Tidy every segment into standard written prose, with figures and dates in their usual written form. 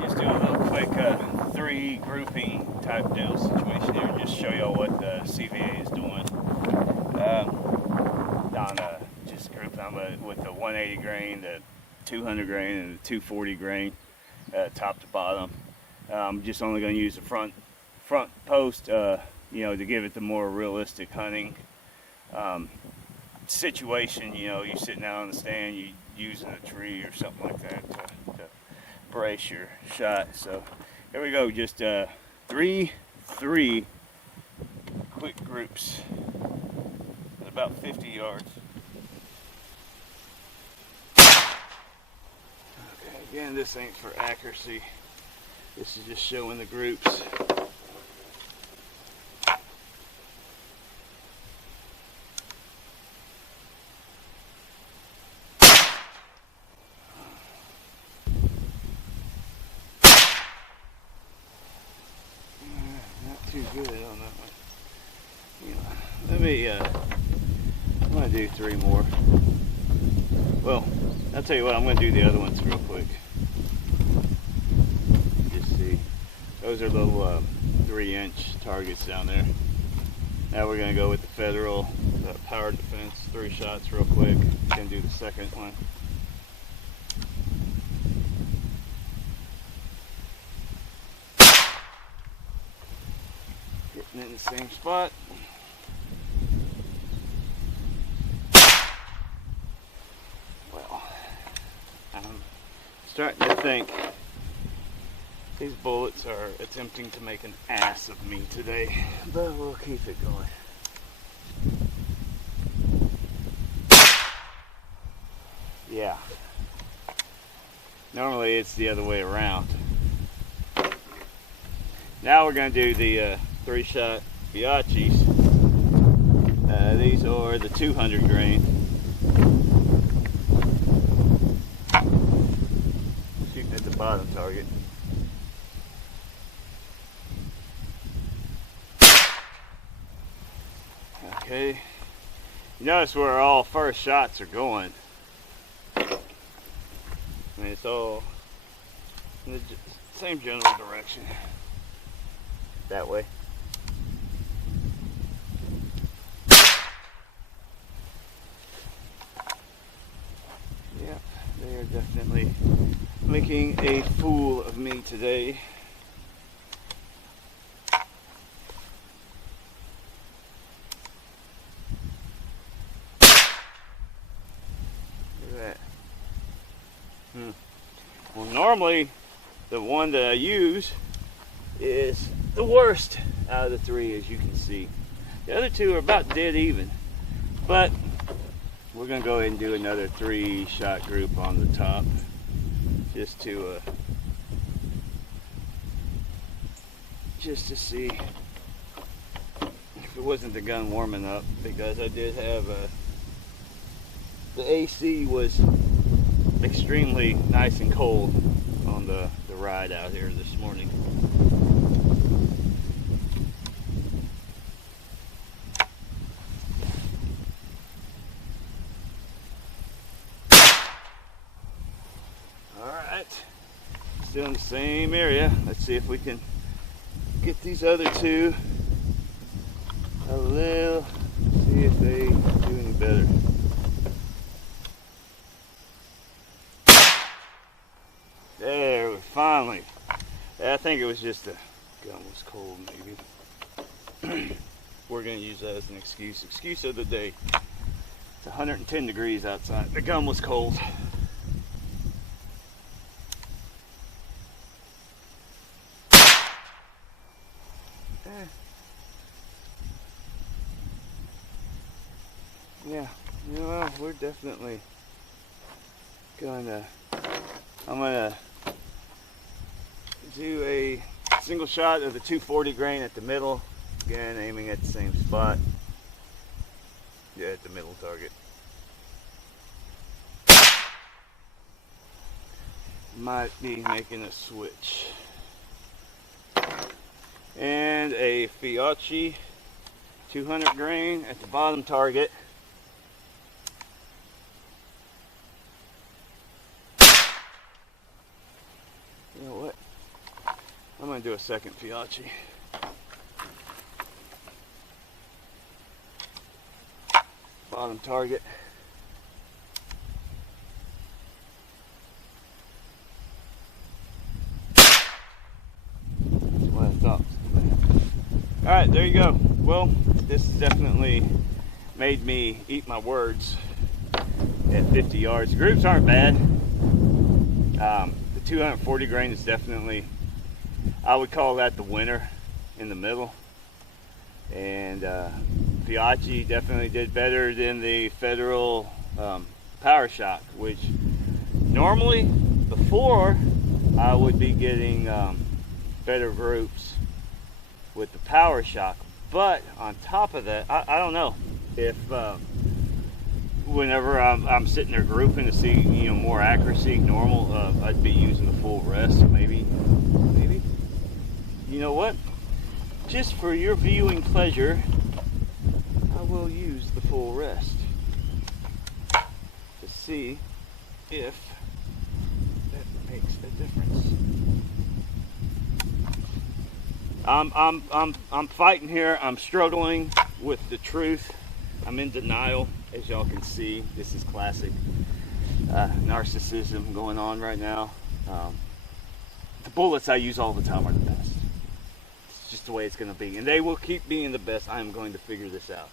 Just do a little quick three grouping type deal situation here. Just show y'all what the CVA is doing. Just grouping with the 180 grain, the 200 grain, and the 240 grain, top to bottom. I'm just only going to use the front post, to give it the more realistic hunting situation. You're sitting out on the stand, you using a tree or something like that to brace your shot. So here we go, just three quick groups at about 50 yards. Okay, again, this ain't for accuracy, this is just showing the groups. Too good on that one. I'm going to do three more. Well, I'll tell you what, I'm going to do the other ones real quick. Just see. Those are little 3-inch targets down there. Now we're going to go with the Federal Power Defense, 3 shots real quick. Going to do the second one. Getting in the same spot. Well, I'm starting to think these bullets are attempting to make an ass of me today, but we'll keep it going. Yeah. Normally it's the other way around. Now we're going to do the 3-shot Biachis. These are the 200 grain. Shooting at the bottom target. Okay. You notice where all first shots are going. I mean, it's all in the same general direction. That way. Yeah, they are definitely making a fool of me today. Look at that. Well, normally the one that I use is the worst out of the 3, as you can see. The other 2 are about dead even, but we're gonna go ahead and do another 3-shot group on the top, just to see if it wasn't the gun warming up, because I did have the AC was extremely nice and cold on the ride out here this morning. Still in the same area. Let's see if we can get these other 2 a little, see if they do any better. There, we finally. I think it was just the gun was cold, maybe. We're going to use that as an excuse of the day. It's 110 degrees outside. The gun was cold. Yeah, well, we're definitely I'm gonna do a single shot of the 240 grain at the middle, again aiming at the same spot. Yeah, at the middle target. Might be making a switch. And a Fiocchi 200 grain at the bottom target. You know what? going to do a second Piaggi. Bottom target. That's what I thought. Alright, there you go. Well, this has definitely made me eat my words at 50 yards. The groups aren't bad. The 240 grain is definitely, I would call that the winner in the middle. And Piaggi definitely did better than the Federal power-shok, which normally before I would be getting better groups with the power-shok. But on top of that, I don't know if whenever I'm sitting there grouping to see more accuracy, normal, I'd be using the full rest. Maybe, you know what? Just for your viewing pleasure, I will use the full rest to see if that makes a difference. I'm fighting here. I'm struggling with the truth. I'm in denial, as y'all can see. This is classic narcissism going on right now. The bullets I use all the time are the best. It's just the way it's going to be, and they will keep being the best. I am going to figure this out.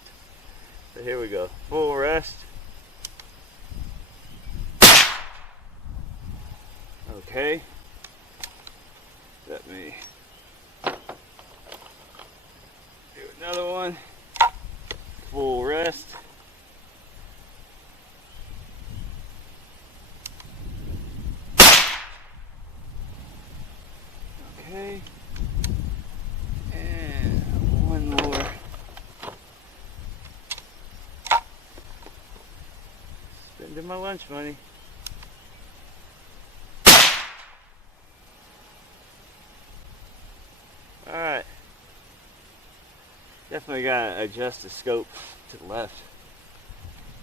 So here we go. Full rest. Okay. Let me do another one. Full rest. Okay. And one more. Spending my lunch money. Alright. Definitely gotta adjust the scope to the left.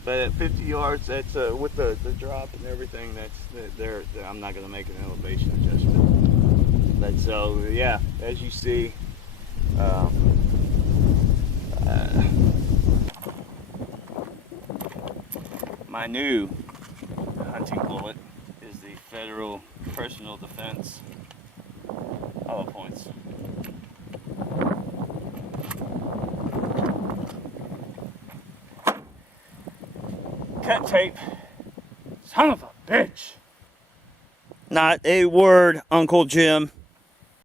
But at 50 yards, that's with the drop and everything, that's there. I'm not gonna make an elevation adjustment. But so yeah, as you see, my new hunting bullet is the Federal Personal Defense hollow points. Cut tape. Son of a bitch. Not a word, Uncle Jim.